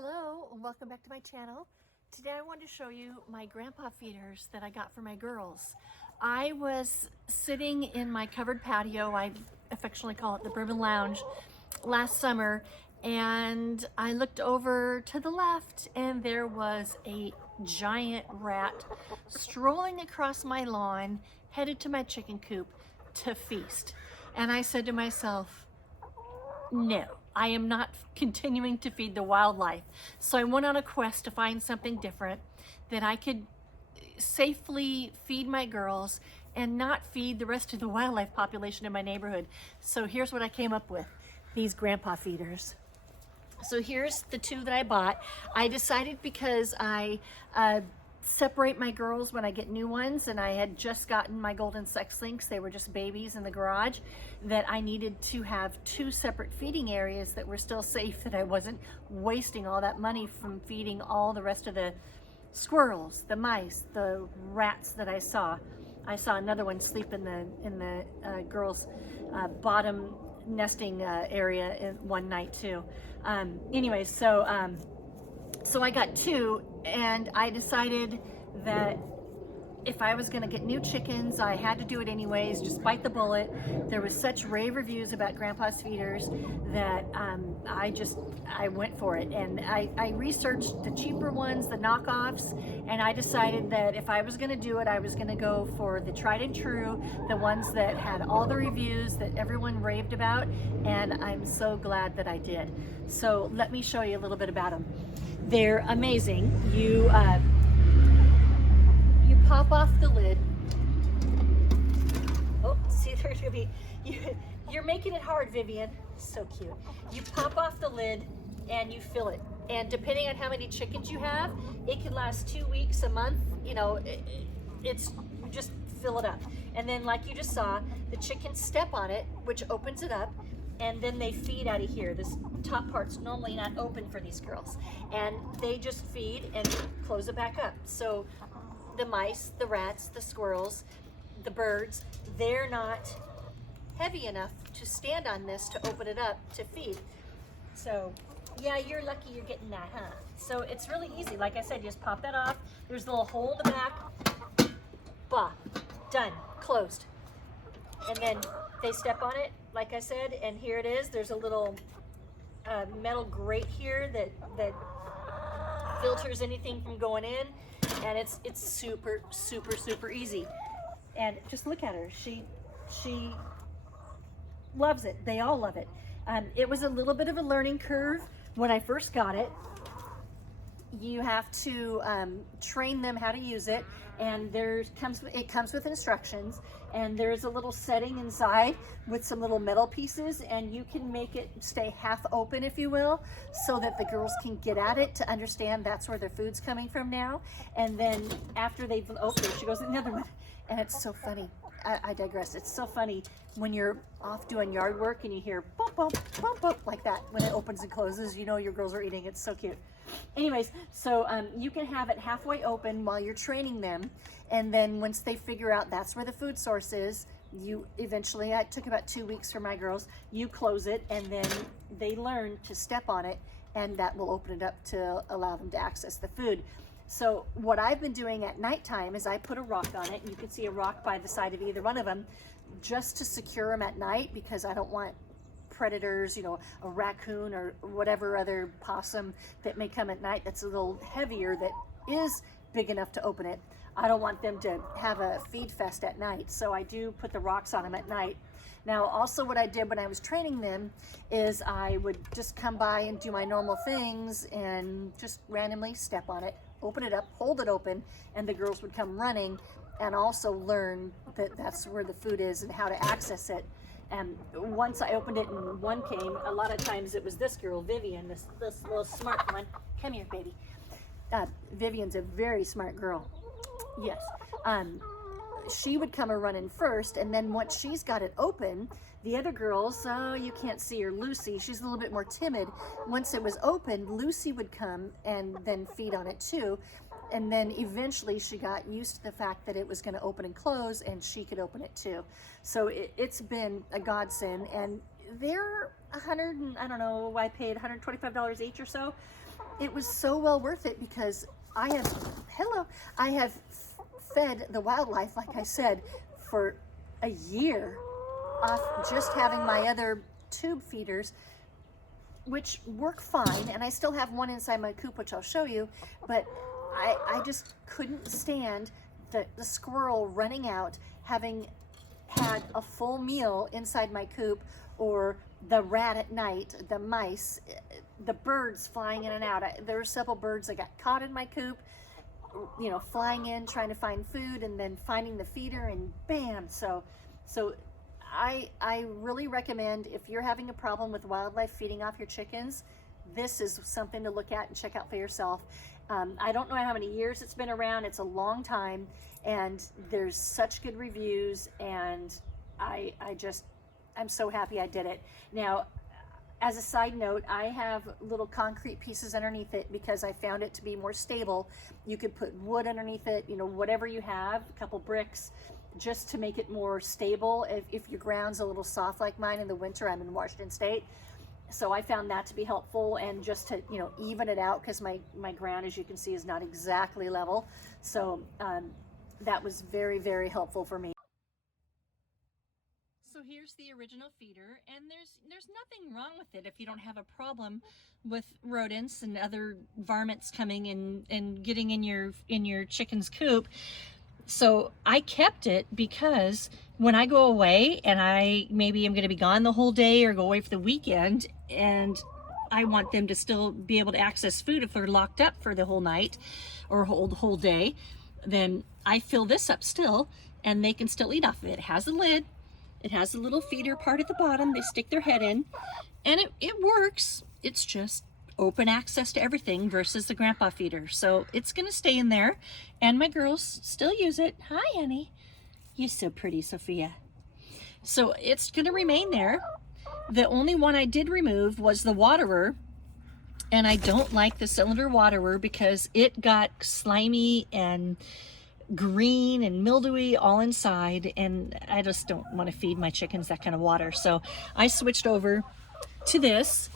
Hello and welcome back to my channel. Today I wanted to show you my grandpa feeders that I got for my girls. I was sitting in my covered patio, I affectionately call it the Bourbon Lounge, last summer, and I looked over to the left and there was a giant rat strolling across my lawn, headed to my chicken coop to feast. And I said to myself, no, I am not continuing to feed the wildlife. So I went on a quest to find something different that I could safely feed my girls and not feed the rest of the wildlife population in my neighborhood. So here's what I came up with, these grandpa feeders. So here's the two that I bought. I decided because I separate my girls when I get new ones, and I had just gotten my golden sex links, they were just babies in the garage, that I needed to have two separate feeding areas that were still safe, that I wasn't wasting all that money from feeding all the rest of the squirrels, the mice, the rats that I saw. I saw another one sleep in the girls' bottom nesting area in one night too. Anyways, so I got two, and I decided that if I was going to get new chickens, I had to do it anyways, just bite the bullet. There was such rave reviews about Grandpa's feeders that I went for it. And I researched the cheaper ones, the knockoffs, and I decided that if I was going to do it, I was going to go for the tried and true, the ones that had all the reviews that everyone raved about, and I'm so glad that I did. So let me show you a little bit about them. They're amazing. You pop off the lid. Oh, see, there's gonna be, you're making it hard, Vivian. So cute. You pop off the lid and you fill it. And depending on how many chickens you have, it can last 2 weeks, a month. You know, you just fill it up. And then, like you just saw, the chickens step on it, which opens it up, and then they feed out of here. This top part's normally not open for these girls. And they just feed and close it back up. So the mice, the rats, the squirrels, the birds, they're not heavy enough to stand on this to open it up to feed. So yeah, you're lucky you're getting that, huh? So it's really easy. Like I said, you just pop that off. There's a little hole in the back. Bah, done, closed. And then they step on it, like I said, and here it is. There's a little metal grate here that filters anything from going in, and it's super, super, super easy. And just look at her. She loves it. They all love it. It was a little bit of a learning curve when I first got it. You have to train them how to use it, and it comes with instructions, and there's a little setting inside with some little metal pieces, and you can make it stay half open, if you will, so that the girls can get at it to understand that's where their food's coming from now. And then after they've, oh, there she goes, another one. And it's so funny. I digress. It's so funny when you're off doing yard work and you hear bump, bump, bump, bump, like that. When it opens and closes, you know your girls are eating. It's so cute. Anyways, so you can have it halfway open while you're training them. And then once they figure out that's where the food source is, you eventually, it took about 2 weeks for my girls, you close it, and then they learn to step on it, and that will open it up to allow them to access the food. So what I've been doing at nighttime is I put a rock on it, and you can see a rock by the side of either one of them, just to secure them at night, because I don't want predators, you know, a raccoon or whatever other possum that may come at night that's a little heavier that is big enough to open it. I don't want them to have a feed fest at night, so I do put the rocks on them at night. Now, also what I did when I was training them is I would just come by and do my normal things and just randomly step on it, open it up, hold it open, and the girls would come running and also learn that that's where the food is and how to access it. And once I opened it and one came, a lot of times it was this girl, Vivian, this little smart one. Come here, baby. Vivian's a very smart girl. Yes. She would come a running first, and then once she's got it open, the other girls, oh, you can't see her, Lucy, she's a little bit more timid. Once it was open, Lucy would come and then feed on it too. And then eventually she got used to the fact that it was going to open and close, and she could open it too. So it's been a godsend, and they're I don't know, I paid $125 each or so. it was so well worth it because I have fed the wildlife, like I said, for a year off just having my other tube feeders, which work fine, and I still have one inside my coop, which I'll show you, but I just couldn't stand the squirrel running out, having had a full meal inside my coop, or the rat at night, the mice, the birds flying in and out. There were several birds that got caught in my coop, you know, flying in, trying to find food, and then finding the feeder, and bam. So I really recommend, if you're having a problem with wildlife feeding off your chickens, this is something to look at and check out for yourself. I don't know how many years it's been around. It's a long time, and there's such good reviews, and I'm so happy I did it. Now, as a side note, I have little concrete pieces underneath it because I found it to be more stable. You could put wood underneath it, you know, whatever you have, a couple bricks, just to make it more stable. If your ground's a little soft like mine in the winter, I'm in Washington State. So I found that to be helpful, and just to, you know, even it out, because my ground, as you can see, is not exactly level. So that was very, very helpful for me. So here's the original feeder, and there's nothing wrong with it if you don't have a problem with rodents and other varmints coming and getting in your chicken's coop. So I kept it because when I go away, and maybe I'm going to be gone the whole day or go away for the weekend, and I want them to still be able to access food if they're locked up for the whole night or whole day, then I fill this up still, and they can still eat off of it. It has a lid. It has a little feeder part at the bottom. They stick their head in, and it works. It's just open access to everything versus the grandpa feeder. So it's gonna stay in there, and my girls still use it. Hi, honey. You're so pretty, Sophia. So it's gonna remain there. The only one I did remove was the waterer, and I don't like the cylinder waterer because it got slimy and green and mildewy all inside, and I just don't want to feed my chickens that kind of water. So I switched over to this,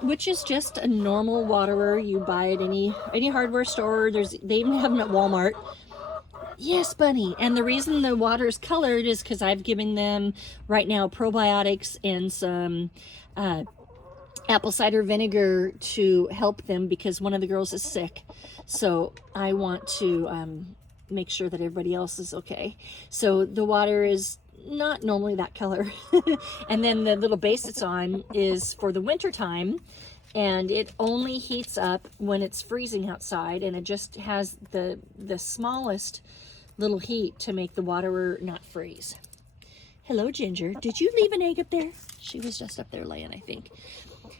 which is just a normal waterer you buy at any hardware store. They even have them at Walmart. Yes, bunny. And the reason the water is colored is because I've given them right now probiotics and some apple cider vinegar to help them, because one of the girls is sick. So I want to make sure that everybody else is okay. So the water is not normally that color. And then the little base it's on is for the winter time, and it only heats up when it's freezing outside, and it just has the smallest little heat to make the water not freeze. Hello, Ginger. Did you leave an egg up there? She was just up there laying, I think.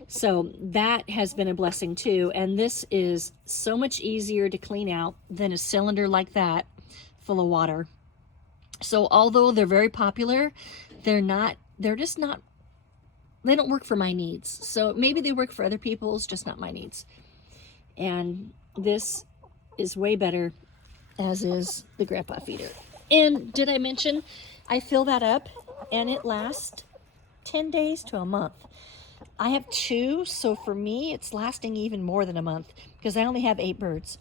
So that has been a blessing too. And this is so much easier to clean out than a cylinder like that full of water. So although they're very popular, they don't work for my needs. So maybe they work for other people's, just not my needs. And this is way better, as is the grandpa feeder. And did I mention I fill that up and it lasts 10 days to a month. I have 2, so for me it's lasting even more than a month because I only have 8 birds.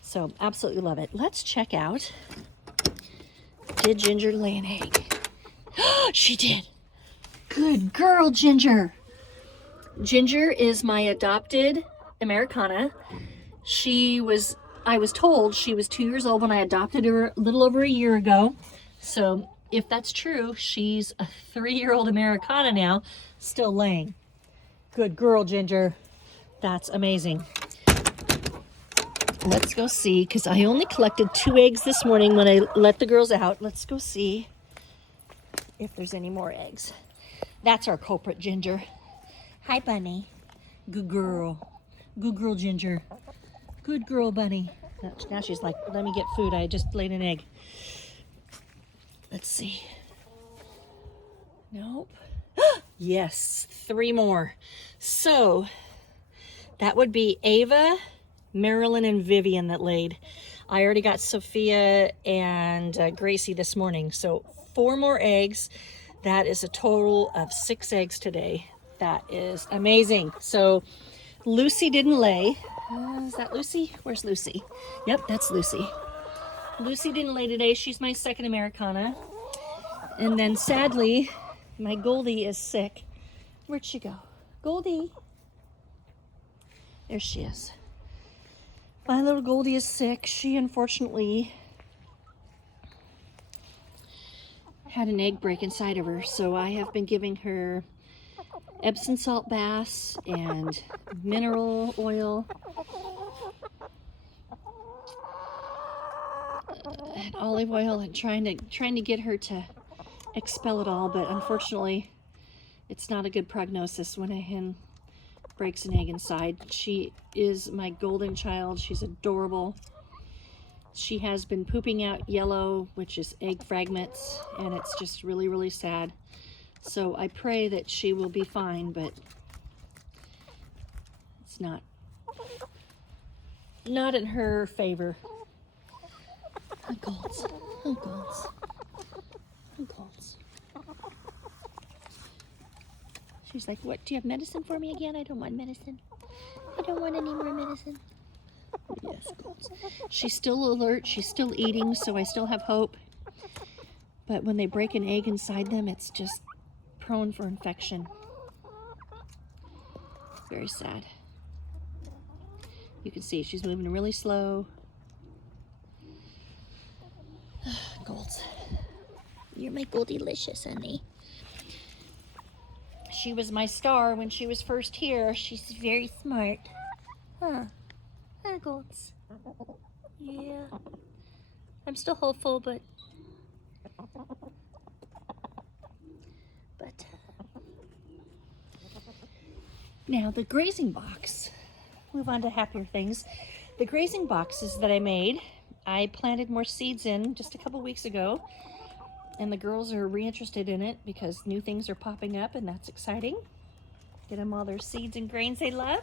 So absolutely love it. Let's check out, did Ginger lay an egg? She did. Good girl, Ginger. Ginger is my adopted Americana. I was told she was 2 years old when I adopted her a little over a year ago. So if that's true, she's a 3-year-old Americana now, still laying. Good girl, Ginger. That's amazing. Let's go see, because I only collected 2 eggs this morning when I let the girls out. Let's go see if there's any more eggs. That's our culprit, Ginger. Hi, Bunny. Good girl. Good girl, Ginger. Good girl, Bunny. Now she's like, let me get food. I just laid an egg. Let's see. Nope. Yes, 3 more. So that would be Ava, Marilyn, and Vivian that laid. I already got Sophia and Gracie this morning. So 4 more eggs. That is a total of 6 eggs today. That is amazing. So Lucy didn't lay. Is that Lucy? Where's Lucy? Yep, that's Lucy. Lucy didn't lay today. She's my second Americana. And then sadly, my Goldie is sick. Where'd she go? Goldie. There she is. My little Goldie is sick. She unfortunately had an egg break inside of her, so I have been giving her Epsom salt baths and mineral oil and olive oil, and trying to get her to expel it all, but unfortunately it's not a good prognosis when a hen breaks an egg inside. She is my golden child. She's adorable. She has been pooping out yellow, which is egg fragments, and it's just really, really sad. So I pray that she will be fine, but it's not in her favor. Oh, Golds. Oh, Golds. Oh, Golds. She's like, what, do you have medicine for me again? I don't want medicine. I don't want any more medicine. Yes, Golds. She's still alert. She's still eating, so I still have hope. But when they break an egg inside them, it's just prone for infection. Very sad. You can see she's moving really slow. Golds. You're my Goldilicious, honey. She was my star when she was first here. She's very smart. Huh. Huh, Golds. Yeah. I'm still hopeful, but now the grazing box. Move on to happier things. The grazing boxes that I made, I planted more seeds in just a couple weeks ago, and the girls are reinterested in it because new things are popping up, and that's exciting. Get them all their seeds and grains they love.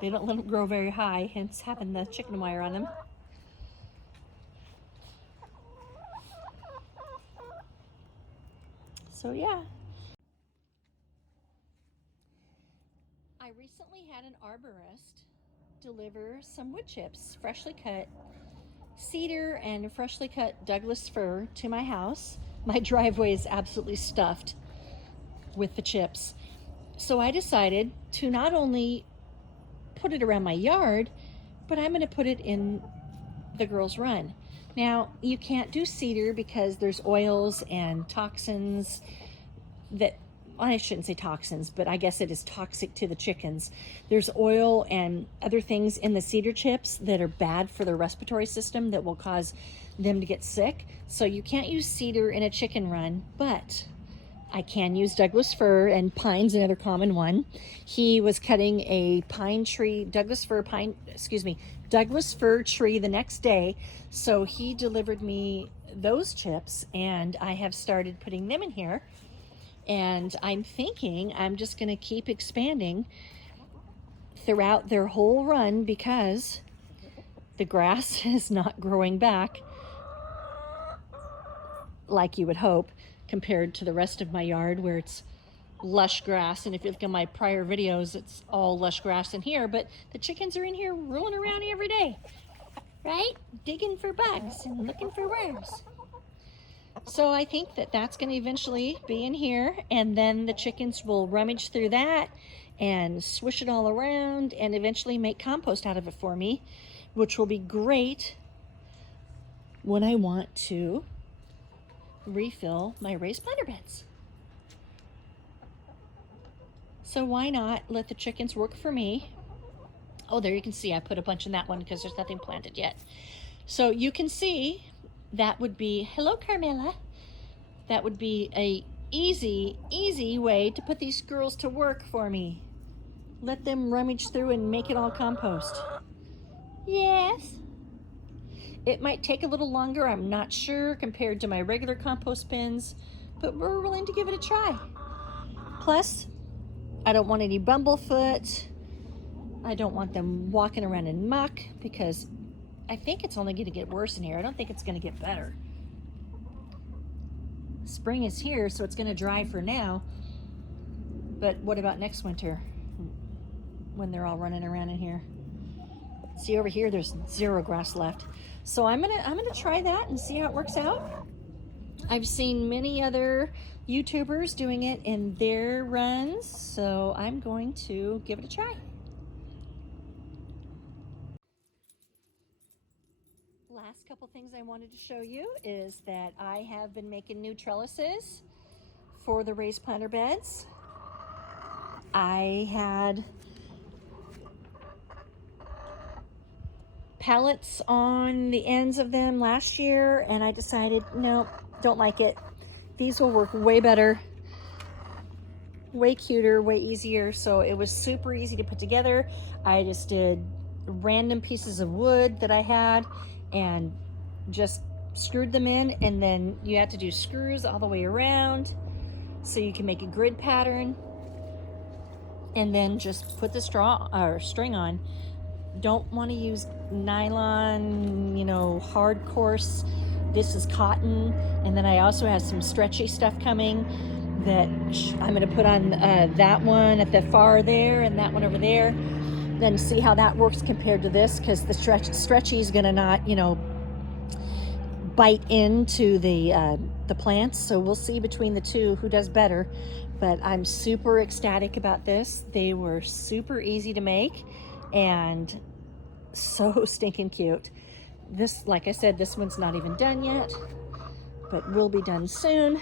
They don't let them grow very high, hence having the chicken wire on them. So yeah. I recently had an arborist deliver some wood chips, freshly cut cedar and freshly cut Douglas fir to my house. My driveway is absolutely stuffed with the chips. So I decided to not only put it around my yard, but I'm going to put it in the girls' run. Now, you can't do cedar because there's oils and toxins that, I shouldn't say toxins, but I guess it is toxic to the chickens. There's oil and other things in the cedar chips that are bad for their respiratory system that will cause them to get sick. So you can't use cedar in a chicken run, but I can use Douglas fir, and pine's another common one. He was cutting a Douglas fir tree the next day. So he delivered me those chips, and I have started putting them in here. And I'm thinking I'm just going to keep expanding throughout their whole run because the grass is not growing back like you would hope compared to the rest of my yard where it's lush grass. And if you look at my prior videos, it's all lush grass in here, but the chickens are in here rolling around every day, right? Digging for bugs and looking for worms. So I think that that's going to eventually be in here, and then the chickens will rummage through that and swish it all around and eventually make compost out of it for me, which will be great when I want to refill my raised planter beds. So why not let the chickens work for me? Oh, there you can see I put a bunch in that one because there's nothing planted yet. So you can see that would be, hello Carmela, that would be a easy way to put these girls to work for me. Let them rummage through and make it all compost. Yes. It might take a little longer, I'm not sure, compared to my regular compost bins, but we're willing to give it a try. Plus, I don't want any bumblefoot. I don't want them walking around in muck because I think it's only going to get worse in here. I don't think it's going to get better. Spring is here, so it's going to dry for now. But what about next winter when they're all running around in here? See over here, there's zero grass left. So I'm gonna try that and see how it works out. I've seen many other YouTubers doing it in their runs, so I'm going to give it a try. Last couple things I wanted to show you is that I have been making new trellises for the raised planter beds. I had pallets on the ends of them last year, and I decided, no, don't like it. These will work way better, way cuter, way easier. So it was super easy to put together. I just did random pieces of wood that I had and just screwed them in, and then you have to do screws all the way around so you can make a grid pattern, and then just put the straw or string on. Don't want to use nylon, you know, hard course. This is cotton. And then I also have some stretchy stuff coming that I'm going to put on that one at the far there and that one over there. Then see how that works compared to this, because the stretchy is going to not, you know, bite into the plants. So we'll see between the two who does better. But I'm super ecstatic about this. They were super easy to make and so stinking cute. This, like I said, this one's not even done yet, but will be done soon.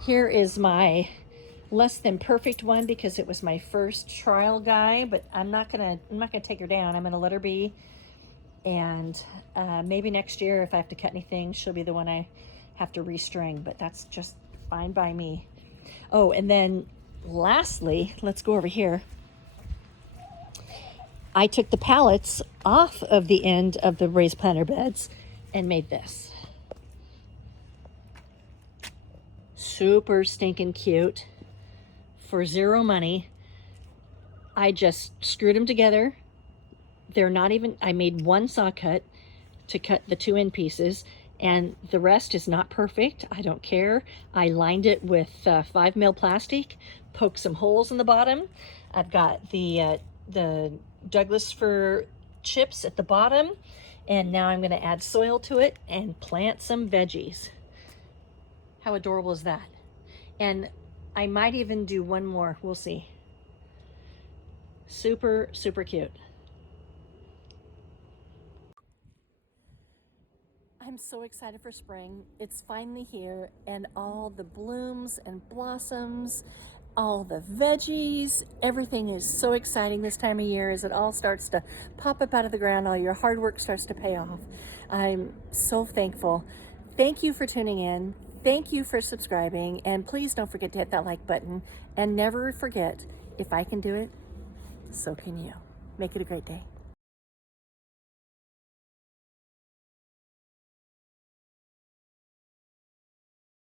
Here is my less than perfect one because it was my first trial guy, but I'm not gonna take her down. I'm gonna let her be, and maybe next year if I have to cut anything, she'll be the one I have to restring, but that's just fine by me. Oh, and then lastly, let's go over here. I took the pallets off of the end of the raised planter beds and made this. Super stinking cute for zero money. I just screwed them together. They're not even, I made one saw cut to cut the two end pieces, and the rest is not perfect. I don't care. I lined it with 5mm plastic, poked some holes in the bottom. I've got the Douglas fir chips at the bottom, and now I'm going to add soil to it and plant some veggies. How adorable is that? And I might even do one more. We'll see. Super, super cute. I'm so excited for spring. It's finally here, and all the blooms and blossoms, all the veggies, everything is so exciting this time of year as it all starts to pop up out of the ground. All your hard work starts to pay off. I'm so thankful. Thank you for tuning in. Thank you for subscribing, and please don't forget to hit that like button, and never forget, if I can do it, so can you. Make it a great day.